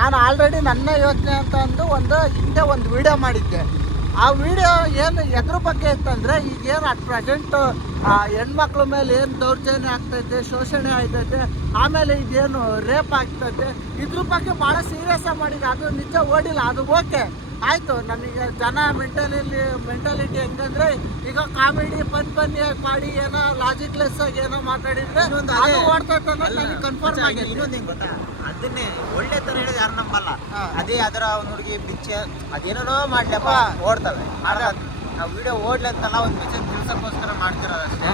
ನಾನು ಆಲ್ರೆಡಿ ನನ್ನ ಯೋಚನೆ ಅಂತ ಅಂದು ಹಿಂದೆ ಒಂದು ವಿಡಿಯೋ ಮಾಡಿದ್ದೆ. ಆ ವಿಡಿಯೋ ಏನು ಎದ್ರ ಬಗ್ಗೆ ಇತ್ತಂದರೆ, ಈಗೇನು ಅಟ್ ಪ್ರೆಸೆಂಟು ಹೆಣ್ಮಕ್ಳ ಮೇಲೆ ಏನು ದೌರ್ಜನ್ಯ ಆಗ್ತೈತೆ, ಶೋಷಣೆ ಆಗ್ತೈತೆ, ಆಮೇಲೆ ಇದೇನು ರೇಪ್ ಆಗ್ತೈತೆ, ಇದ್ರ ಬಗ್ಗೆ ಭಾಳ ಸೀರಿಯಸ್ ಆಗಿ ಮಾಡಿದ್ದೆ. ಅದು ನಿಜ ಓಡಿಲ್ಲ, ಅದು ಓಕೆ ಆಯಿತು. ನನಗೆ ಜನ ಮೆಂಟಾಲಿಟಿ ಹೆಂಗಂದ್ರೆ, ಈಗ ಕಾಮಿಡಿ ಫನ್ನಿಯಾಗಿ ಮಾಡಿ ಏನೋ ಲಾಜಿಕ್ಲೆಸ್ ಆಗಿ ಏನೋ ಮಾತಾಡಿದ್ರೆ ಅದು ಓಡ್ತೈತೆ ಅನ್ನೋದು ನನಗೆ ಕನ್ಫರ್ಮ್ ಆಗಿದೆ. ಇನ್ನೊಂದು ಹೆಂಗೆ ಗೊತ್ತಾ, ಅದನ್ನೇ ಒಳ್ಳೆ ಥರ ಹೇಳಿದ್ರೆ ಯಾರು ನಂಬಲ್ಲ. ಅದೇ ಅದರ ಒಂದು ಹುಡುಗಿ ಬಿಚ್ಚೆ ಅದೇನೋ ಮಾಡ್ಲಪ್ಪ ಓಡ್ತವೆ. ನಾವು ವಿಡಿಯೋ ಓಡ್ಲಿ ಅಂತಲ್ಲ, ಒಂದು ಮೆಸೇಜ್ ತಿಳ್ಸೋಕ್ಕೋಸ್ಕರ ಮಾಡ್ತಿರೋದಷ್ಟೇ.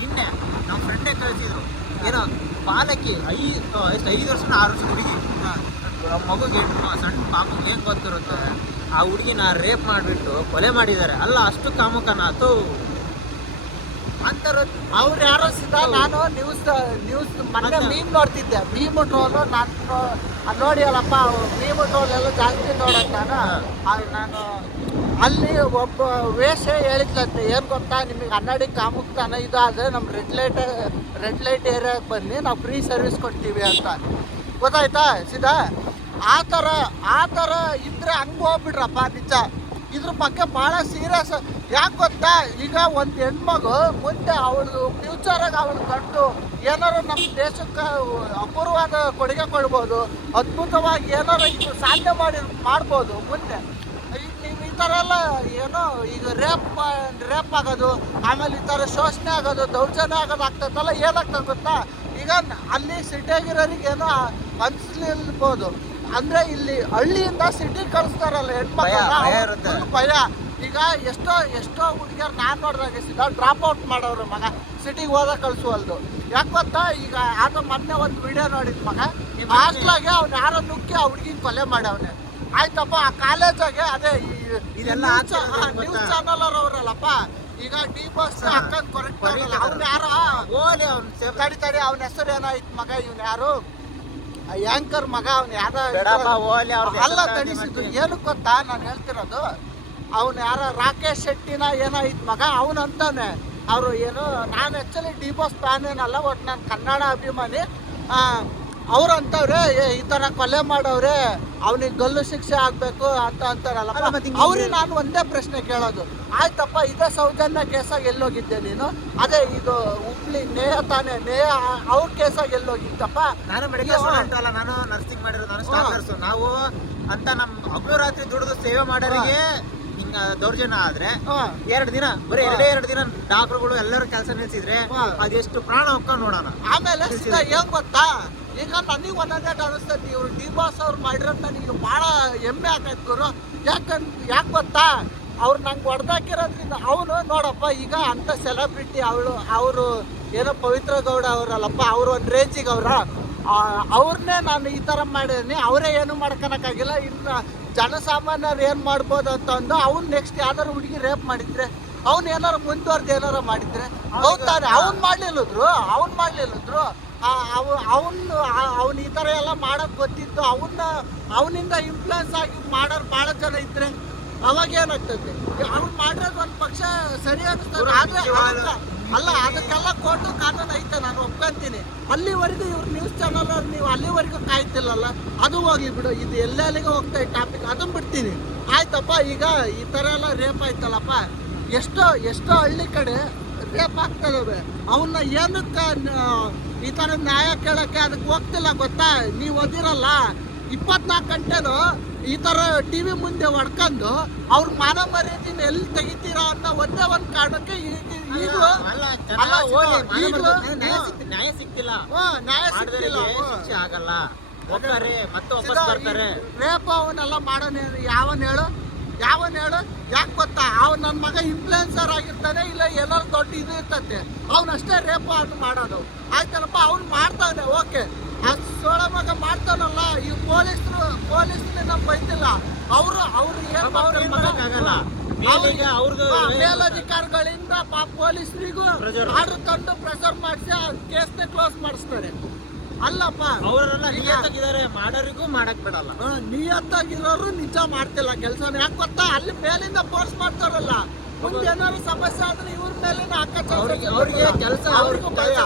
ನಿನ್ನೆ ನಮ್ಮ ಫ್ರೆಂಡೇ ಕಳಿಸಿದ್ರು, ಏನೋ ಬಾಲಕಿ 5 ವರ್ಷ 6 ವರ್ಷದ ಹುಡುಗಿ ಮಗುಗೆ ಸಣ್ಣ ಪಾಪಗೆ ಏನು ಗೊತ್ತಿರುತ್ತೆ, ಆ ಹುಡುಗಿನ ರೇಪ್ ಮಾಡಿಬಿಟ್ಟು ಕೊಲೆ ಮಾಡಿದ್ದಾರೆ. ಅಲ್ಲ ಅಷ್ಟು ಕಾಮುಕನಾತು ಅಂತಾರ ಅವ್ರು ಯಾರೋ ಸಿದ್ಧ. ನಾನು ನ್ಯೂಸ್ ಮೊನ್ನೆ ಮೀಮ್ ನೋಡ್ತಿದ್ದೆ, ಮೀಮ್ ಟ್ರೋಲು. ನಾನು ನೋಡಿ ಅಲ್ಲಪ್ಪ, ಮೀಮ್ ಟ್ರೋಲೆಲ್ಲ ಜಾಸ್ತಿ ನೋಡೋದು. ನಾನು ಅಲ್ಲಿ ಒಬ್ಬ ವೇಷ ಹೇಳಿದ್ಲಂತೆ, ಏನು ಗೊತ್ತಾ, ನಿಮಗೆ ಕನ್ನಡಿ ಕಾಮುಕ್ತಾನ ಇದಾದರೆ ನಮ್ಮ ರೆಡ್ ಲೈಟ್ ಏರಿಯಾಗೆ ಬನ್ನಿ, ನಾವು ಫ್ರೀ ಸರ್ವಿಸ್ ಕೊಡ್ತೀವಿ ಅಂತ. ಗೊತ್ತಾಯ್ತಾ ಸಿದ್ಧ? ಆ ಥರ ಇದ್ರೆ ಹಂಗೆ ಹೋಗ್ಬಿಡ್ರಪ್ಪ ನಿಜ. ಇದ್ರ ಬಗ್ಗೆ ಭಾಳ ಸೀರಿಯಸ್. ಯಾಕೆ ಗೊತ್ತಾ, ಈಗ ಒಂದು ಹೆಣ್ಮಗು ಮುಂದೆ ಅವಳು ಫ್ಯೂಚರಾಗಿ ಅವಳು ಕಂಡು ಏನಾರು ನಮ್ಮ ದೇಶಕ್ಕೆ ಅಪೂರ್ವವಾದ ಕೊಡುಗೆ ಕೊಡ್ಬೋದು, ಅದ್ಭುತವಾಗಿ ಏನಾರು ಇದು ಸಾಧನೆ ಮಾಡ್ಬೋದು ಮುಂದೆ. ನೀವು ಈ ಥರ ಎಲ್ಲ ಏನೋ ಈಗ ರೇಪ್ ಆಗೋದು, ಆಮೇಲೆ ಈ ಥರ ಶೋಷಣೆ ಆಗೋದು, ದೌರ್ಜನ್ಯ ಆಗೋದು ಆಗ್ತೈತಲ್ಲ, ಏನಾಗ್ತದೆ ಗೊತ್ತಾ, ಈಗ ಅಲ್ಲಿ ಸಿಟಿಯಾಗಿರೋರಿಗೆ ಏನೋ ಅನ್ಸ್ಲಿರ್ಬೋದು, ಅಂದರೆ ಇಲ್ಲಿ ಹಳ್ಳಿಯಿಂದ ಸಿಟಿಗೆ ಕಳಿಸ್ತಾರಲ್ಲ ಹೆಣ್ಮಕ್ಳು, ಭಯ. ಈಗ ಎಷ್ಟೋ ಹುಡುಗಿಯರು ನಾನು ನೋಡಿದಾಗ ಡ್ರಾಪ್ ಔಟ್ ಮಾಡೋರು ಮಗ, ಸಿಟಿಗೆ ಹೋದಾಗ ಕಳಿಸುವಲ್ದು. ಯಾಕೆ ಗೊತ್ತಾ, ಈಗ ಆಗ ಮೊನ್ನೆ ಒಂದು ವಿಡಿಯೋ ನೋಡಿದ್ ಮಗ, ಹಾಸ್ಟ್ಲಾಗೆ ಅವ್ನು ಯಾರೋ ನುಕ್ಕಿ ಆ ಹುಡುಗಿನ ಕೊಲೆ ಮಾಡವನೆ. ಆಯ್ತಪ್ಪ, ಆ ಕಾಲೇಜಾಗೆ ಅದೇ ಇದೆಲ್ಲ ನ್ಯೂಸ್ ಚಾನಲ್ ಅವರಲ್ಲಪ್ಪ, ಈಗ ಡಿ ಬಾಸ್ ಅಕ್ಕನ್ ಕರೆಕ್ಟ್ ಅವ್ನು ಯಾರೋ ಓಲಿ ಅವ್ನು ತಡಿ ಅವ್ನ ಹೆಸರು ಏನಾಯ್ತು ಮಗ, ಇವ್ನು ಯಾರು ಆ್ಯಂಕರ್ ಮಗ, ಅವ್ನು ಅಲ್ಲ ತಡಿಸಿದ್ದು. ಏನಕ್ಕೆ ಗೊತ್ತಾ ನಾನು ಹೇಳ್ತಿರೋದು, ಅವನು ರಾಕೇಶ್ ಶೆಟ್ಟಿನ ಏನಾಯ್ತು ಮಗ, ಅವನು ಅಂತಾನೆ. ಅವರು ಏನು, ನಾನು ಆ್ಯಕ್ಚುಲಿ ಡಿ ಬಾಸ್ ಫ್ಯಾನ್ ಏನಲ್ಲ, ಒಟ್ಟು ನಾನು ಕನ್ನಡ ಅಭಿಮಾನಿ. ಅವ್ರು ಅಂತವ್ರೆ ಈ ಥರ ಕೊಲೆ ಮಾಡವ್ರೆ, ಅವನಿಗೆ ಗಲ್ಲು ಶಿಕ್ಷೆ ಆಗಬೇಕು ಅಂತ ಅಂತಾರಲ್ಲ. ಅವ್ರಿಗೆ ನಾನು ಒಂದೇ ಪ್ರಶ್ನೆ ಕೇಳೋದು, ಆಯ್ತಪ್ಪ ಇದೇ ಸೌಜನ್ಯ ಕೇಸಾಗಿ ಎಲ್ಲೋಗಿದ್ದೆ ನೀನು? ಅದೇ ಇದು ಹುಬ್ಳಿ ನೇಹ ತಾನೇ, ನೇಹ ಅವ್ರ ಕೇಸಾಗಿ ಎಲ್ಲೋಗಿತ್ತಪ್ಪ? ನಾನು ಮೆಡಿಕಲ್ ಸ್ಟೂಡೆಂಟ್ ಅಲ್ಲ, ನಾನು ನರ್ಸಿಂಗ್ ಮಾಡಿರೋದು, ನಾನು ಸ್ಟಾಫ್ ನರ್ಸು. ನಾವು ಅಂತ ನಮ್ಮ ಹಗಲು ರಾತ್ರಿ ದುಡಿದು ಸೇವೆ ಮಾಡೋರಿಗೆ ಹಿಂಗ ದೌರ್ಜನ್ಯ ಆದ್ರೆ 2 ದಿನ ಬರೀ 2 ದಿನ ಡಾಕ್ಟರ್ಗಳು ಎಲ್ಲರೂ ಕೆಲಸ ನಿಲ್ಸಿದ್ರೆ ಅದೆಷ್ಟು ಪ್ರಾಣ ಹೋಗ್ಕೊಂಡು ನೋಡೋಣ. ಆಮೇಲೆ ಏನ್ ಗೊತ್ತಾ, ಈಗ ನನಗೆ ಒಂದೊಂದೇ ಅನಿಸ್ತೈತಿ, ಇವ್ರು ಡಿ ಬಾಸ್ ಅವ್ರು ಮಾಡಿರೋದು ನನಗೆ ಭಾಳ ಹೆಮ್ಮೆ ಆಗೈತೆ ಗುರು. ಯಾಕೆ ಗೊತ್ತಾ, ಅವ್ರು ನಂಗೆ ಹೊಡೆದಾಕಿರೋದ್ರಿಂದ. ಅವನು ನೋಡಪ್ಪ, ಈಗ ಅಂಥ ಸೆಲೆಬ್ರಿಟಿ ಅವರು ಏನೋ ಪವಿತ್ರ ಗೌಡ ಅವರಲ್ಲಪ್ಪ, ಅವರು ಒಂದು ರೇಂಜಿಗೆ ಅವ್ರನ್ನೇ ನಾನು ಈ ಥರ ಮಾಡಿದ್ದೀನಿ, ಅವರೇ ಏನು ಮಾಡ್ಕೊಳಕ್ಕಾಗಿಲ್ಲ, ಇನ್ನು ಜನಸಾಮಾನ್ಯರು ಏನು ಮಾಡ್ಬೋದು ಅಂತಂದು ಅವ್ನು ನೆಕ್ಸ್ಟ್ ಯಾವ್ದಾರು ಹುಡುಗಿ ರೇಪ್ ಮಾಡಿದ್ರೆ, ಅವ್ನು ಏನಾರು ಮುಂದುವರೆದು ಏನಾರು ಮಾಡಿದ್ರೆ ಹೌದಾನೆ, ಅವ್ನು ಮಾಡ್ಲಿಲ್ಲದ್ರು ಅವ್ನು ಈ ಥರ ಎಲ್ಲ ಮಾಡೋದು ಗೊತ್ತಿತ್ತು, ಅವನಿಂದ ಇನ್ಫ್ಲುಯೆನ್ಸ್ ಆಗಿ ಮಾಡೋರು ಭಾಳ ಜನ ಇದ್ರೆ ಅವಾಗ ಏನಾಗ್ತದೆ, ಅವ್ನು ಮಾಡಿರೋದು ಒಂದು ಪಕ್ಷ ಸರಿ ಅನಿಸ್ತದೆ. ಆದರೆ ಅಲ್ಲ, ಅದಕ್ಕೆಲ್ಲ ಕೋರ್ಟು ಕಾನೂನು ಐತೆ, ನಾನು ಒಪ್ಕೊಂತೀನಿ. ಅಲ್ಲಿವರೆಗೂ ಇವ್ರು ನ್ಯೂಸ್ ಚಾನಲ್ ಅವ್ರು ನೀವು ಅಲ್ಲಿವರೆಗೂ ಕಾಯ್ತಿಲ್ಲಲ್ಲ, ಅದು ಹೋಗ್ಲಿ ಬಿಡು. ಇದು ಎಲ್ಲೆಲ್ಲಿಗೆ ಹೋಗ್ತಾ ಈ ಟಾಪಿಕ್, ಅದನ್ನು ಬಿಡ್ತೀನಿ ಆಯ್ತಪ್ಪ. ಈಗ ಈ ಥರ ಎಲ್ಲ ರೇಪ್ ಆಯ್ತಲ್ಲಪ್ಪ, ಎಷ್ಟೋ ಹಳ್ಳಿ ಕಡೆ ರೇಪ್ ಆಗ್ತದವೆ. ಅವನ್ನ ಏನಕ್ಕೆ ಈ ಥರ ನ್ಯಾಯ ಕೇಳೋಕ್ಕೆ ಅದಕ್ಕೆ ಹೋಗ್ತಿಲ್ಲ ಗೊತ್ತಾ? ನೀವು ಓದಿರಲ್ಲ, 24 ಗಂಟೆನೂ ಈ ಥರ ಟಿ ವಿ ಮುಂದೆ ಹೊಡ್ಕೊಂಡು ಅವ್ರ ಮಾನ ಮರ್ಯಾದಿನ ಎಲ್ಲಿ ತೆಗಿತೀರಾ ಅನ್ನೋ ಒಂದೇ ಒಂದು ಕಾರಣಕ್ಕೆ ಈಗಲೂ ನ್ಯಾಯ ಸಿಕ್ತಿಲ್ಲ, ಶಿಕ್ಷೆ ಆಗಲ್ಲ, ರೇಪ್ ಅವನ್ನೆಲ್ಲ ಮಾಡೋಣ. ಯಾವನ್ ಹೇಳು? ಯಾಕೆ ಗೊತ್ತಾ, ಅವ್ನು ನನ್ನ ಮಗ ಇನ್ಫ್ಲುಯೆನ್ಸರ್ ಆಗಿರ್ತಾನೆ, ಇಲ್ಲ ಎಲ್ಲರೂ ದೊಡ್ಡ ಇದು ಇರ್ತದೆ, ಅವನಷ್ಟೇ ರೇಪ್ ಅದು ಮಾಡೋದು. ಆಯ್ತಲ್ಲಪ್ಪ, ಅವ್ನು ಮಾಡ್ತಾನೆ, ಓಕೆ. ಆ ಸೋಳ ಮಗ ಮಾಡ್ತಾನಲ್ಲ, ಈ ಪೊಲೀಸ್ರು ನಮ್ಗೆ ಬೈತಿಲ್ಲ. ಅವರು ಏನು ಮೇಲಧಿಕಾರಿಗಳಿಂದ ಪೊಲೀಸರಿಗೂ ಆರ್ಡರ್ ತಂದು ಪ್ರೆಸರ್ ಮಾಡಿಸಿ ಆ ಕೇಸ್ನ ಕ್ಲೋಸ್ ಮಾಡಿಸ್ತಾರೆ. ಅಲ್ಲಪ್ಪ, ಅವರೆಲ್ಲ ನಿಯತ್ತಾಗಿದ್ದಾರೆ, ಮಾಡೋರಿಗೂ ಮಾಡಕ್ ಬಿಡಲ್ಲ. ನಿಯತ್ತಾಗಿರೋರು ನಿಜ ಮಾಡ್ತಿಲ್ಲ ಕೆಲಸನ. ಯಾಕೆ ಗೊತ್ತಾ, ಅಲ್ಲಿ ಮೇಲಿಂದ ಫೋರ್ಸ್ ಮಾಡ್ತಾರಲ್ಲ, ಮುಂದೆ ಏನಾದ್ರು ಸಮಸ್ಯೆ ಆದ್ರೆ ಇವ್ರ ಮೇಲಿನ ಅವ್ರಿಗೆ ಕೆಲಸ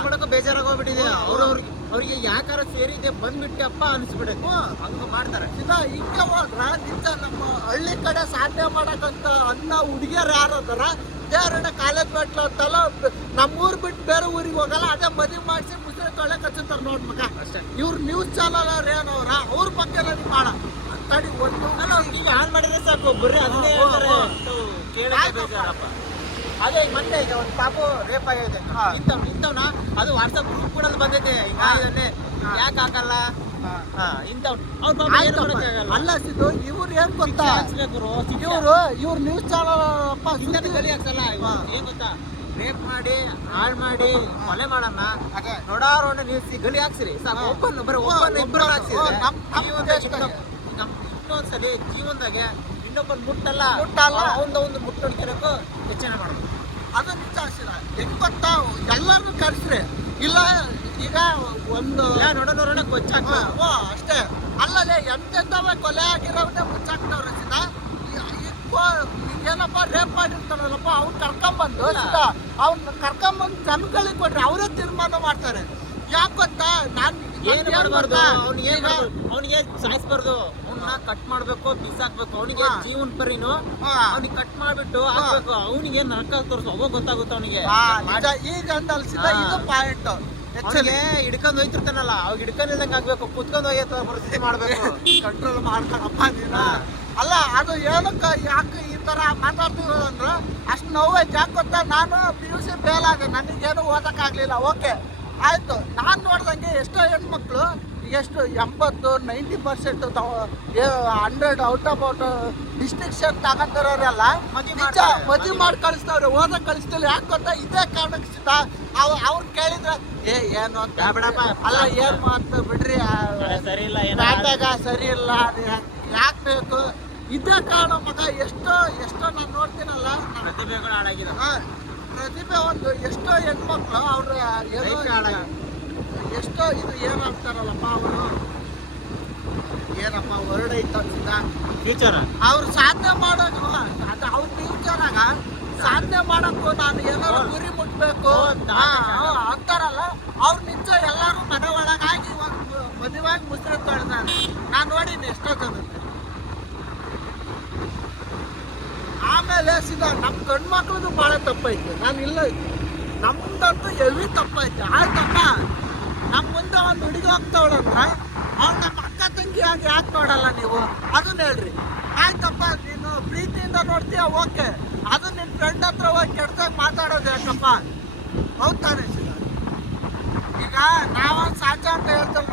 ಮಾಡಕ್ಕೂ ಬೇಜಾರಾಗೋಗ್ಬಿಟ್ಟಿದೆ. ಅವ್ರವ್ರಿಗೆ ಅವ್ರಿಗೆ ಯಾಕಾರ ಸೇರಿದೆ ಬಂದ್ಬಿಟ್ಟಪ್ಪ ಅನ್ಸ್ಬಿಡುತ್ತೆ, ಹಂಗ ಮಾಡ್ತಾರೆ. ಹಿಂಗೆ ಹೋದ್ರ ನಿಜ ನಮ್ಮ ಹಳ್ಳಿ ಕಡೆ ಸಾಧನೆ ಮಾಡಕ್ಕಂತ ಅನ್ನ ಹುಡುಗಿಯರು ಯಾರು ಅದಾರ ದೇವರನ್ನ ಕಾಲೇಜ್ ಮೆಟ್ಲು ಅಂತಲ್ಲ ನಮ್ಮೂರ್ ಬಿಟ್ಟು ಬೇರೆ ಊರಿಗೆ ಹೋಗಲ್ಲ, ಅದೇ ಮದುವೆ ಮಾಡಿಸಿ ಮುಸ್ರೆ ತೊಳೆ ಕಚ್ಚುತ್ತಾರೆ ನೋಡ್ ಮಗ ಅಷ್ಟೇ. ಇವ್ರ ನ್ಯೂಸ್ ಚಾನಲ್ ಏನವ್ರ ಅವ್ರ ಬಗ್ಗೆ ನನಗೆ ಮಾಡ ತಡಿ ಒಂದು ಈಗ ಆನ್ ಮಾಡಿದ್ರೆ ಸಾಕು, ಬರೀ ಅದನ್ನೇ ಹೇಳ್ತಾರೆ. ಕೇಳಕ್ಕೆ ಬೇಜಾರಪ್ಪ. ಅದೇ ಮೊನ್ನೆ ಈಗ ಒಂದು ಪಾಪು ರೇಪ್ ಆಗಿದೆ ಇಂಥವ್ನ ಅದು ವಾಟ್ಸಪ್ ಗ್ರೂಪ್ ಕೂಡ ಬಂದೈತೆ. ಈಗ ಇದನ್ನೇ ಯಾಕೆ ಹಾಕಲ್ಲ ಅಲ್ಲ ಸಿದ್ದು ಇವ್ರು ಏನ್ ಗೊತ್ತಾ ಇವ್ರ ನ್ಯೂಸ್ ಚಾನಲ್ ಗಲಿ ಹಾಕ್ಸಲ್ಲ. ಏನ್ ಗೊತ್ತಾ, ರೇಪ್ ಮಾಡಿ ಹಾಳು ಮಾಡಿ ಕೊಲೆ ಮಾಡನ್ನ ನೋಡಾರೋಣ ನಿಲ್ಸಿ ಗಲಿ ಹಾಕ್ಸಿರಿ ಸಾಕು. ಒಬ್ಬನ ಬರೀ ಇಬ್ಬರು ಹಾಕ್ಸಿದ್ರೆ ಇನ್ನೊಂದ್ಸಲಿ ಜೀವನದಾಗೆ ಇನ್ನೊಬ್ಬನ ಮುಟ್ಟಲ್ಲ ಒಂದು ಮುಟ್ಟೋಡ್ಕಿರಕ್ಕೂ ಹೆಚ್ಚಿನ ಮಾಡೋದು. ಅದು ನಿಜ ಆಶೀರ ಹೆಂಗ್ ಗೊತ್ತಾ ಎಲ್ಲಾರು ಕರ್ಸ್ರಿ ಇಲ್ಲ ಈಗ ಒಂದು ನೋಡೋಣ ಕೊಚ್ಚಾಕ ಅಷ್ಟೇ ಅಲ್ಲಲ್ಲೇ ಎಂತೆಂತವ ಕೊಲೆ ಆಗಿರೋದೇ ಮುಚ್ಚಾಕ್ತವ್ರೆ ಸೀದಾ. ಏನಪ್ಪ ರೇಪ್ ಮಾಡಿರ್ತಾರಲ್ಲಪ್ಪ ಅವ್ನು ಕರ್ಕೊಂಬಂದು ಸೀದಾ ಅವ್ನ ಕರ್ಕೊಂಬಂದು ಜನಗಳಿಗೆ ಕೊಟ್ರೆ ಅವರೇ ತೀರ್ಮಾನ ಮಾಡ್ತಾರೆ. ಯಾಕೆ ಗೊತ್ತಾ ನಾನು ಏನು ಮಾಡಬಾರ್ದು, ಅವ್ನಿಗೆ ಸಾಯಿಸ್ಬಾರ್ದು, ಅವನ್ನ ಕಟ್ ಮಾಡ್ಬೇಕು ಬಿಸಾಕ್ಬೇಕು. ಅವನಿಗೆ ಜೀವನ ಪರಿನು ಅವ್ನಿಗೆ ಕಟ್ ಮಾಡ್ಬಿಟ್ಟು ಹಾಕ್ಬೇಕು. ಅವನಿಗೆ ನರಕ ತೋರಿಸು ಅವಾಗ ಗೊತ್ತಾಗುತ್ತೆ ಅವನಿಗೆ. ಈಗ ಅಂದಲ್ಸಿದ ಇದು ಪಾಯಿಂಟ್ ಹಿಡ್ಕೊಂಡ್ ಹೋಯ್ತಿರ್ತಾನಲ್ಲ ಅವಾಗ ಹಿಡ್ಕೊಂಡ್ ಇಲ್ದಂಗೆ ಆಗ್ಬೇಕು, ಕುತ್ಕೊಂಡ್ ಹೋಯ್ತ ಪರಿಸ್ಥಿತಿ ಮಾಡ್ಬೇಕು. ಕಂಟ್ರೋಲ್ ಮಾಡ್ತಾರಪ್ಪ ನೀನು. ಅಲ್ಲ ಅದು ಏನಕ್ಕೆ ಯಾಕೆ ಈ ತರ ಮಾತಾಡ್ತಿರೋದಂದ್ರೆ ಅಷ್ಟು ನೋವೈತೆ. ಯಾಕೆ ಗೊತ್ತಾ ನಾನು PUC ಫೇಲ್ ಆದೆ, ನನಗೇನು ಓದಕ್ಕಾಗ್ಲಿಲ್ಲ. ಓಕೆ ಆಯ್ತು, ನಾನು ನೋಡ್ದಂಗೆ ಎಷ್ಟೋ ಹೆಣ್ಮಕ್ಳು ಎಷ್ಟು 80-90% 100 ಔಟ್ ಆಫ್ ಡಿಸ್ಟಿಂಕ್ಷನ್ ತಗೊಂಡಿರೋರೆಲ್ಲ ಮದುವೆ ಮಾಡಿ ಕಳಿಸ್ತವ್ರೆ, ಓದಕ್ ಕಳಿಸ್ತಿಲ್ಲ. ಯಾಕೆ ಗೊತ್ತಾ ಇದೇ ಕಾರಣಕ್ಕೆ ಸಿದ್ಧ ಅವ್ರು ಕೇಳಿದ್ರೆ ಏನು ಅಂತ ಅಲ್ಲ ಏನ್ ಮಾತು ಬಿಡ್ರಿ ಸರಿ ಇಲ್ಲ ಸರಿ ಇಲ್ಲ ಯಾಕೆ ಬೇಕು ಇದೇ ಕಾರಣ ಮಗ. ಎಷ್ಟೋ ನಾನು ನೋಡ್ತೀನಲ್ಲ ಪ್ರತಿಭೆಗಳು ಹಾಳಾಗಿದೆ. ಪ್ರತಿಭೆ ಒಂದು ಎಷ್ಟೋ ಹೆಣ್ಮಕ್ಳು ಅವ್ರ ಎಷ್ಟೋ ಇದು ಏನಾಗ್ತಾರಲ್ಲಪ್ಪ ಅವರು ಏನಪ್ಪ ವರ್ಡ್ ಐತಂತ ಫ್ಯೂಚರ್ ಅವ್ರು ಸಾಧನೆ ಮಾಡೋದು ಅದು ಅವ್ರ ಫ್ಯೂಚರಾಗ ಸಾಧನೆ ಮಾಡಕ್ಕೂ ನಾನು ಏನಾದ್ರು ಗುರಿ ಮುಟ್ಬೇಕು ಅಂತಾರಲ್ಲ ಅವ್ರು ನಿಜ ಎಲ್ಲರೂ ಮನೆ ಒಳಗಾಗಿ ಒಂದು ಮದುವಾಗಿ ಮುಸ್ರೆ ತೊಳೆದಾನೆ. ನಾನು ನೋಡಿನಿ ಎಷ್ಟೋ ಜನ. ಆಮೇಲೆ ಸೀದಾ ನಮ್ಮ ಗಂಡು ಮಕ್ಳದ್ದು ಭಾಳ ತಪ್ಪೈತೆ. ನಾನು ಇಲ್ಲ ನಮ್ದಂತೂ ಹೆವಿ ತಪ್ಪೈತೆ. ಆಯ್ತಪ್ಪ ನಮ್ಮ ಮುಂದೆ ಒಂದು ಹುಡುಗಿ ಹೋಗ್ತಾವಳಂದ್ರೆ ಅವ್ರು ನಮ್ಮ ಅಕ್ಕ ತಂಗಿಯಾಗಿ ಯಾಕೆ ನೋಡಲ್ಲ ನೀವು ಅದನ್ನ ಹೇಳ್ರಿ. ಆಯ್ತಪ್ಪ ನೀನು ಪ್ರೀತಿಯಿಂದ ನೋಡ್ತೀಯ ಓಕೆ, ಅದು ನಿನ್ನ ಫ್ರೆಂಡ್ ಹತ್ರ ಹೋಗಿ ಕೆಡ್ದಾಗ ಮಾತಾಡೋದು ಯಾಕಪ್ಪ? ಹೌದ್ ತಾನೇ ಸೀದಾ? ಈಗ ನಾವೊಂದು ಸಾಚ ಅಂತ ಹೇಳ್ತಾರೆ,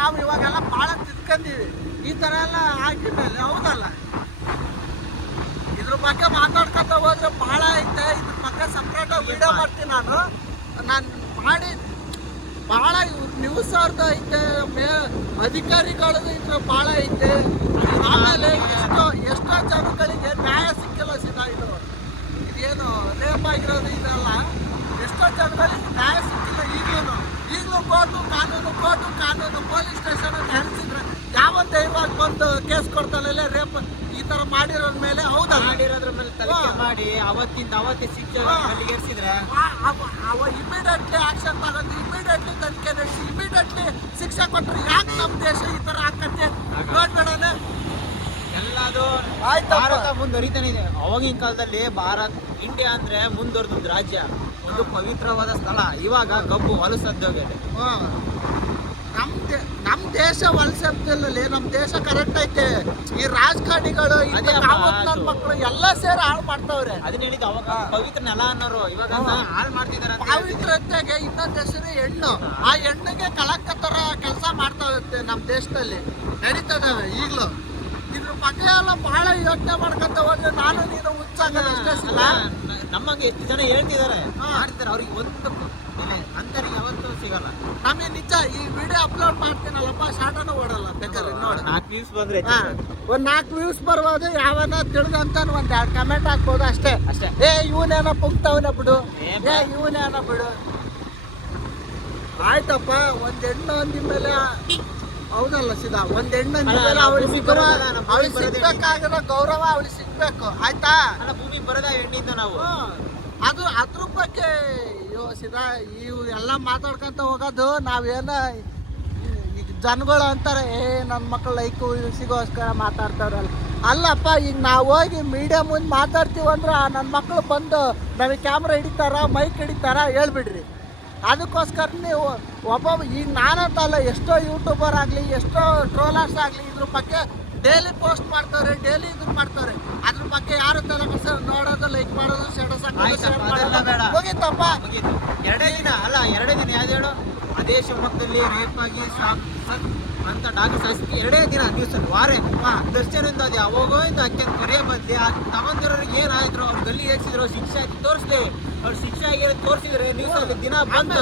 ನಾವು ಇವಾಗೆಲ್ಲ ಭಾಳ ತಿದ್ಕೊಂಡಿವಿ ಈ ಥರ ಎಲ್ಲ ಆಗಿದ್ಮೇಲೆ. ಹೌದಲ್ಲ, ಇದ್ರ ಬಗ್ಗೆ ಮಾತಾಡ್ಕೊಂತ ಹೋದ್ರೆ ಭಾಳ ಐತೆ. ಇದ್ರ ಬಗ್ಗೆ ಸಪ್ರೇಟ್ ವಿಡಿಯೋ ಮಾಡ್ತೀನಿ ನಾನು ಮಾಡಿ. ಭಾಳ ನ್ಯೂಸ್ ಅವ್ರದ್ದು ಐತೆ, ಅಧಿಕಾರಿಗಳದ್ದು ಇದ್ರ ಭಾಳ ಐತೆ. ಆಮೇಲೆ ಎಷ್ಟೋ ಜನಗಳಿಗೆ ನ್ಯಾಯ ಸಿಕ್ಕಿಲ್ಲ ಸೀದಾ. ಇದೇನು ರೇಪ್ ಆಗಿರೋದು ಇದೆಲ್ಲ ಎಷ್ಟೋ ಜನಗಳಿಗೆ ನ್ಯಾಯ ಸಿಕ್ಕಿಲ್ಲ. ಈಗಲೂ ಕೋರ್ಟು ಕಾನೂನು ಪೊಲೀಸ್ ಸ್ಟೇಷನ್ ಅಂತ ಹೇಳ್ತಿದ್ರೆ ಯಾವತ್ತೇ ಇವಾಗ ಬಂದು ಕೇಸ್ ಕೊಡ್ತಾರಲ್ಲ ರೇಪ್ ಈ ತರ ಮಾಡಿರೋದ್ರ ಮೇಲೆ. ಹೌದಾ, ಮಾಡಿರೋದ್ರ ಮೇಲೆ ತನಿಖೆ ಮಾಡಿ ಅವತ್ತೇ ಶಿಕ್ಷೆ ಏರ್ಸಿದ್ರೆ ಅವ ಇಮಿಡಿಯೇಟ್ಲಿ ಆಕ್ಷನ್ ತಗೊಂಡು ಇಮಿಡಿಯೇಟ್ಲಿ ತನಿಖೆ ನಡೆಸಿ ಇಮಿಡಿಯೇಟ್ಲಿ ಶಿಕ್ಷೆ ಕೊಟ್ಟರೆ ಯಾಕೆ ನಮ್ಮ ದೇಶ ಈ ತರ ಆಕತ್ತೆ ನೋಡ್ಬೇಡನೆ. ಎಲ್ಲದು ಭಾರತ ಮುಂದುವರಿತಾನೆ ಇದೆ. ಅವಾಗಿನ ಕಾಲದಲ್ಲಿ ಇಂಡಿಯಾ ಅಂದ್ರೆ ಮುಂದುವರೆದ ರಾಜ್ಯ, ಒಂದು ಪವಿತ್ರವಾದ ಸ್ಥಳ. ಇವಾಗ ಕಬ್ಬು ಹೊಲಸದ್ದೋಗಿದೆ. ನಮ್ ದೇಶ ವಲಸೆಲ್ಲ ನಮ್ ದೇಶ ಕರೆಕ್ಟ್ ಐತೆ. ಈ ರಾಜಕಾರಣಿಗಳು ನನ್ನ ಮಕ್ಕಳು ಎಲ್ಲ ಸೇರಿ ಹಾಳು ಮಾಡ್ತಾವ್ರೆ. ಅದನ್ನ ಹೇಳಿದ್ದು ಅವಾಗ ಪವಿತ್ರ ನೆಲ ಅನ್ನೋರು, ಇವಾಗ ಹಾಳು ಮಾಡ್ತಿದಾರೆ. ಪವಿತ್ರತೆಗೆ ಇನ್ನೊಂದು ಹೆಸರು ಹೆಣ್ಣು. ಆ ಹೆಣ್ಣಿಗೆ ಕಳಕ ತರ ಕೆಲಸ ಮಾಡ್ತಾವೆ ನಮ್ ದೇಶದಲ್ಲಿ ನಡೀತದಾವೆ ಈಗ್ಲೂ. ಇದ್ರ ಬಗ್ಗೆ ಎಲ್ಲ ಬಹಳ ಯೋಚನೆ ಮಾಡ್ಕೊಂತ ಹೋದ್ರೆ ನಾನು ನೀನು ಹುಚ್ಚಾಗಲ್ಲ ಅಷ್ಟೇ ಸಿಲ್ಲ. ನಮಗೆ ಎಷ್ಟು ಜನ ಹೇಳ್ತಿದ್ದಾರೆ ಮಾಡ್ತಿದ್ದಾರೆ, ಅವ್ರಿಗೆ ಒಂದು ಅಂತರಿಗೆ ಯಾವತ್ತೂ ಸಿಗಲ್ಲ. ನಮಗೆ ನಿಜ ಈ ವಿಡಿಯೋ ಅಪ್ಲೋಡ್ ಮಾಡ್ತೀನಲ್ಲಪ್ಪ, ಶಾರ್ಟನ್ನು ಓಡಲ್ಲ. ಬೇಕಾದ್ರೆ ನೋಡಿ 4 ವ್ಯೂಸ್ ಬಂದ್ರೆ ಒಂದು 4 ವ್ಯೂಸ್ ಬರ್ಬೋದು. ಯಾವನ ತಿಳಿದಂತ ಒಂದ್ 2 ಕಮೆಂಟ್ ಹಾಕ್ಬೋದು ಅಷ್ಟೇ. ಇವನೇನೋ ಪುಗ್ತಾವನ ಬಿಡು, ಇವನೇನೋ ಬಿಡು. ಆಯ್ತಪ್ಪ, ಒಂದ್ ಹೆಣ್ಣು ಅಂದಿದ್ಮೇಲೆ ಹೌದಲ್ಲ ಸೀದಾ, ಒಂದ್ ಹೆಣ್ಣು ಅಂದಿದ್ಮೇಲೆ ಅವಳಿಗೆ ಸಿಗ್ಬೇಕಾಗಿರೋ ಗೌರವ ಅವಳಿಗೆ ಸಿಗ್ಬೇಕು. ಆಯ್ತಾ? ಭೂಮಿ ಬರೋದ ಹೆಣ್ಣಿಂದ ನಾವು ಅದು ಅದ್ರ ಬಗ್ಗೆ ಯೋಚಿಸಿದ ಇವು ಎಲ್ಲ ಮಾತಾಡ್ಕೊಂತ ಹೋಗೋದು ನಾವೇನ ಈಗ ಜನಗಳು ಅಂತಾರೆ ನನ್ನ ಮಕ್ಕಳು ಲೈಕು ಸಿಗೋಸ್ಕರ ಮಾತಾಡ್ತಾರಲ್ಲ. ಅಲ್ಲಪ್ಪ ಈಗ ನಾವು ಹೋಗಿ ಮೀಡಿಯಾ ಮುಂದೆ ಮಾತಾಡ್ತೀವಂದ್ರೆ ನನ್ನ ಮಕ್ಕಳು ಬಂದು ನಮಗೆ ಕ್ಯಾಮ್ರಾ ಹಿಡಿತಾರ ಮೈಕ್ ಹಿಡಿತಾರ ಹೇಳ್ಬಿಡ್ರಿ. ಅದಕ್ಕೋಸ್ಕರ ನೀವು ಒಬ್ಬೊಬ್ಬ ಈಗ ನಾನಂತಲ್ಲ, ಎಷ್ಟೋ ಯೂಟ್ಯೂಬರ್ ಆಗಲಿ ಎಷ್ಟೋ ಟ್ರೋಲರ್ಸ್ ಆಗಲಿ ಇದ್ರ ಬಗ್ಗೆ ಡೈಲಿ ಪೋಸ್ಟ್ ಮಾಡ್ತಾರೆ, ಡೈಲಿ ಇದನ್ನ ಮಾಡ್ತಾರೆ. ಅದ್ರ ಬಗ್ಗೆ ಯಾರು ತಲೆ ನೋಡೋದು, ಲೈಕ್ ಮಾಡೋದು, ಸ್ಟೇಟಸ್ ಹಾಕೋದು ಹೋಗಿತ್ತಪ್ಪ. ಎರಡೇ ದಿನ ಯಾವ್ದು ಹೇಳು, ಅದೇ ಶಿವಮೊಗ್ಗದಲ್ಲಿ ರೇಪ್ ಆಗಿ ಅಂತ ಡಾಕ್ಟರ್ ಶಾಸ್ತ್ರಿ ಎರಡೇ ದಿವಸ ವಾರ ದರ್ಶನದಿಂದ ಅದು ಯಾವಾಗೋ ಇಂದ ಅಕ್ಕಿ ಕೊರೆಯ ಬದಲಿ ತಗೊಂಡಿರೋರಿಗೆ ಏನಾಯ್ತು, ಅವ್ರು ಗಲ್ಲಿ ಹೇಗಿದ್ರು ಶಿಕ್ಷೆ ಆಯ್ತು ತೋರಿಸ್ಲಿ, ಅವ್ರು ಶಿಕ್ಷೆ ಆಗಿರೋ ತೋರಿಸಿದ್ರೆ ನ್ಯೂಸ್ ದಿನ ಬಂದು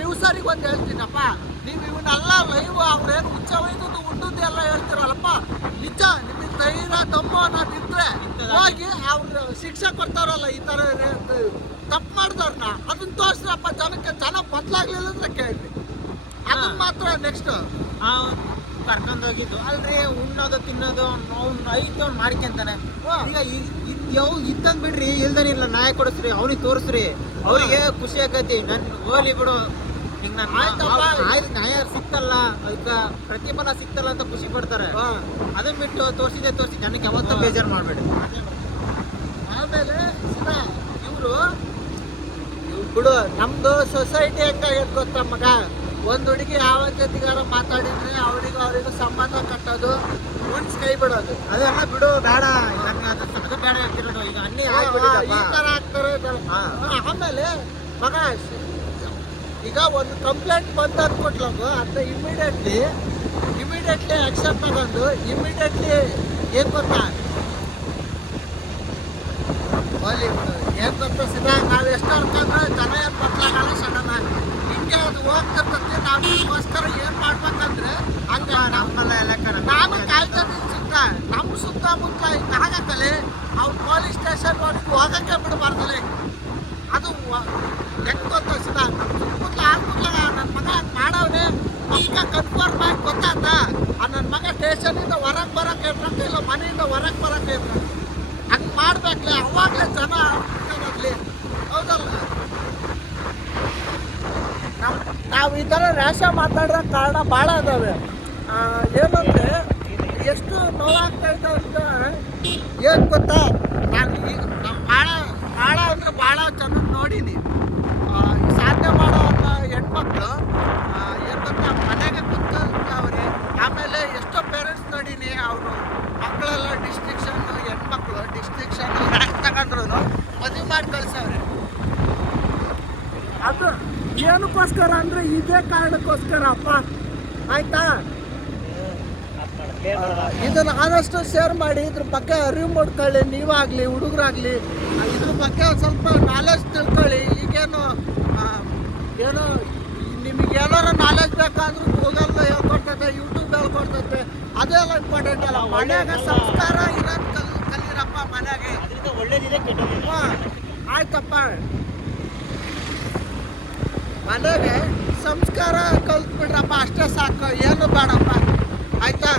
ನ್ಯೂಸರಿಗೆ ಒಂದು ಹೇಳ್ತೀನಪ್ಪ, ನೀವು ಇವನ್ನೆಲ್ಲ ಲೈವ್ ಅವ್ರೇನು ಹುಚ್ಚ ಒಯ್ದು ಉಂಟದ್ದು ಎಲ್ಲ ಹೇಳ್ತೀರಲ್ಲಪ್ಪ, ನಿಜ ನಿಮಗೆ ಧೈರ್ಯ ದಮ್ಮು ಅನ್ನೋದಿದ್ರೆ ಹೋಗಿ ಅವ್ರ ಶಿಕ್ಷೆ ಕೊಡ್ತಾರಲ್ಲ ಈ ಥರ ತಪ್ಪು ಮಾಡಿದವ್ರನ್ನ ಅದನ್ನ ತೋರಿಸ್ರಪ್ಪ ಜನಕ್ಕೆ. ಜನ ಬದಲಾಗ್ಲಿಲ್ಲ ಅಂದ್ರೆ ಕೇಳಿ ಅದನ್ನ ಮಾತ್ರ ನೆಕ್ಸ್ಟ್ ಕರ್ಕೊಂಡು ಹೋಗಿದ್ದು ಅಲ್ರಿ. ಉಣ್ಣೋದು ತಿನ್ನೋದು ಅವ್ನು ಐದು ಮಾಡ್ಕೊಂತಾನೆ. ಈಗ ಇದ್ದಂಗೆ ಬಿಡ್ರಿ, ಇಲ್ದನಿಲ್ಲ ನ್ಯಾಯ ಕೊಡಿಸ್ರಿ, ಅವ್ನಿಗೆ ತೋರಿಸ್ರಿ, ಅವ್ರಿಗೆ ಖುಷಿ ಆಕೈತಿ. ನನ್ ಹೋಲಿ ಬಿಡು, ಈಗ ನನ್ನ ನ್ಯಾಯ ಸಿಕ್ತಲ್ಲ, ಅದಕ್ಕೆ ಪ್ರತಿಫಲ ಸಿಕ್ತಲ್ಲ ಅಂತ ಖುಷಿ ಪಡ್ತಾರೆ. ಅದನ್ನ ಬಿಟ್ಟು ತೋರಿಸಿ ಜನಕ್ಕೆ ಯಾವತ್ತೂ ಬೇಜಾರು ಮಾಡಬೇಡಿ. ಆಮೇಲೆ ಇವರು ಬಿಡು, ನಮ್ದು ಸೊಸೈಟಿ ಹೆಂಗಾಗೈತೆ ಗೊತ್ತಾ ಮಗ, ಒಂದು ಹುಡುಗಿ ಯಾವ ಜೊತೆಗಾರ ಮಾತಾಡಿದ್ರೆ ಅವ್ರಿಗೂ ಸಂಬಂಧ ಕಟ್ಟೋದು, ಮುನ್ಸ್ ಕೈ ಬಿಡೋದು, ಅದೆಲ್ಲ ಬಿಡು ಬೇಡ, ನಮ್ಗೆ ಅದು ಬೇಡ ಆಗ್ತಿರೋದು. ಈಗ ಅನ್ನಿ ಈ ಥರ ಆಗ್ತಾರೆ. ಆಮೇಲೆ ಮಗ ಈಗ ಒಂದು ಕಂಪ್ಲೇಂಟ್ ಬಂದು ಅಂದ್ಕೊಟ್ಲಾಗು, ಅದನ್ನ ಇಮಿಡಿಯೇಟ್ಲಿ ಆಕ್ಷನ್ ತಗೊಂಡು ಇಮಿಡಿಯೇಟ್ಲಿ ಏನು ಗೊತ್ತಾ ಏನು ಗೊತ್ತಾ ಸಿದ್ಧ, ನಾವು ಎಷ್ಟು ಅನ್ಕೊಂಡ್ರೆ ಜನ ಏನು ಬದಲಾಗಲ್ಲ ಸಡನ್ ಆಗಿ ಹಿಂಗೆ ಅದು ಹೋಗ್ತಿರ್ತೈತಿ. ನಮಗೋಸ್ಕರ ಏನು ಮಾಡ್ಬೇಕಂದ್ರೆ ಹಂಗೆ ನಾವು ಕಾಯ್ತದೆ ಸಿದ್ಧ, ನಮ್ಮ ಸುತ್ತಮುತ್ತ ಹಿಂಗೆ ಆಗಕ್ಕಲೆ ಅವ್ರು ಪೊಲೀಸ್ ಸ್ಟೇಷನ್ ಹೋಗಕ್ಕೆ ಬಿಡಬಾರ್ದಲ್ಲ. ಅದು ಹೆಂಗೆ ಗೊತ್ತಾ ಸಿದ್ಧ, ಸುತ್ತಮುತ್ತಲ ಆಗ್ಬಿಟ್ಲಾಗ ನನ್ನ ಮಗ ಮಾಡವ್ರೆ ಪಕ್ಕ ಕನ್ಫರ್ಮ್ ಆಗಿ ಗೊತ್ತಾದ, ನನ್ನ ಮಗ ಸ್ಟೇಷನಿಂದ ಹೊರಗೆ ಬರೋಕೆ ಇರ್ಬೇಕು, ಇಲ್ಲ ಮನೆಯಿಂದ ಹೊರಗೆ ಬರೋಕೆ ಇರ್ಬೇಕು, ಹಂಗೆ ಮಾಡ್ಬೇಕಲೆ. ಅವಾಗಲೇ ಜನ ಆಗ್ಲಿ, ಹೌದಲ್ಲ? ನಾವು ಈ ಥರ ರ್ಯಾಶ ಮಾತಾಡೋ ಕಾರಣ ಭಾಳ ಇದ್ದಾವೆ. ಏನಂದರೆ ಎಷ್ಟು ನೋವಾಗ್ತಾಯಿದೆ ಅಂತ ಏನು ಗೊತ್ತಾ, ನಾನು ಈಗ ಭಾಳ ಅಂದರೆ ಭಾಳ ಚೆನ್ನಾಗಿ ನೋಡೀನಿ. ಸಾಧನೆ ಮಾಡೋ ಹೆಣ್ಮಕ್ಳು ಏನು ಗೊತ್ತಾ, ಮನೆಗೆ ಕೂತ್ಕೊಂಡವ್ರೆ. ಆಮೇಲೆ ಎಷ್ಟೋ ಪೇರೆಂಟ್ಸ್ ನೋಡೀನಿ, ಅವರು ಮಕ್ಕಳೆಲ್ಲ ಡಿಸ್ಟ್ರಿಕ್ಷನ್ನು, ಹೆಣ್ಮಕ್ಳು ಡಿಸ್ಟ್ರಿಕ್ಷನ್ನು ರ್ಯಾಂಕ್ ತಗೊಂಡ್ರು ಮದುವೆ ಮಾಡಿ ಕಳ್ಸವ್ರೆ. ಅದು ಏನಕ್ಕೋಸ್ಕರ ಅಂದರೆ ಇದೇ ಕಾರಣಕ್ಕೋಸ್ಕರ ಅಪ್ಪ, ಆಯ್ತಾ? ಇದನ್ನು ಆದಷ್ಟು ಶೇರ್ ಮಾಡಿ, ಇದ್ರ ಬಗ್ಗೆ ಅರಿವು ಮಾಡ್ಕೊಳ್ಳಿ, ನೀವಾಗಲಿ ಹುಡುಗರಾಗಲಿ ಇದ್ರ ಬಗ್ಗೆ ಒಂದು ಸ್ವಲ್ಪ ನಾಲೆಜ್ ತಿಳ್ಕೊಳ್ಳಿ. ಈಗೇನು ಏನೋ ನಿಮಗೆ ಏನಾರು ನಾಲೆಜ್ ಬೇಕಾದ್ರೂ ಗೂಗಲ್ ಹೇಳ್ಕೊಡ್ತೈತೆ, ಯೂಟ್ಯೂಬ್ ಹೇಳ್ಕೊಡ್ತೈತೆ, ಅದೆಲ್ಲ ಇಂಪಾರ್ಟೆಂಟ್ ಅಲ್ಲ. ಮನೆಯಾಗ ಸಂಸ್ಕಾರ ಇರೋದು ಕಲೀರಪ್ಪ ಮನೆಯಾಗೆ, ಒಳ್ಳೇದಿದೆ ಕೆಟ್ಟದಿದೆ. ಆಯ್ತಪ್ಪ, ಮನೆಗೆ ಸಂಸ್ಕಾರ ಕಲ್ತ್ಬಿಡ್ರಪ್ಪ, ಅಷ್ಟೇ ಸಾಕು, ಏನು ಬೇಡಪ್ಪ, ಆಯ್ತಾ?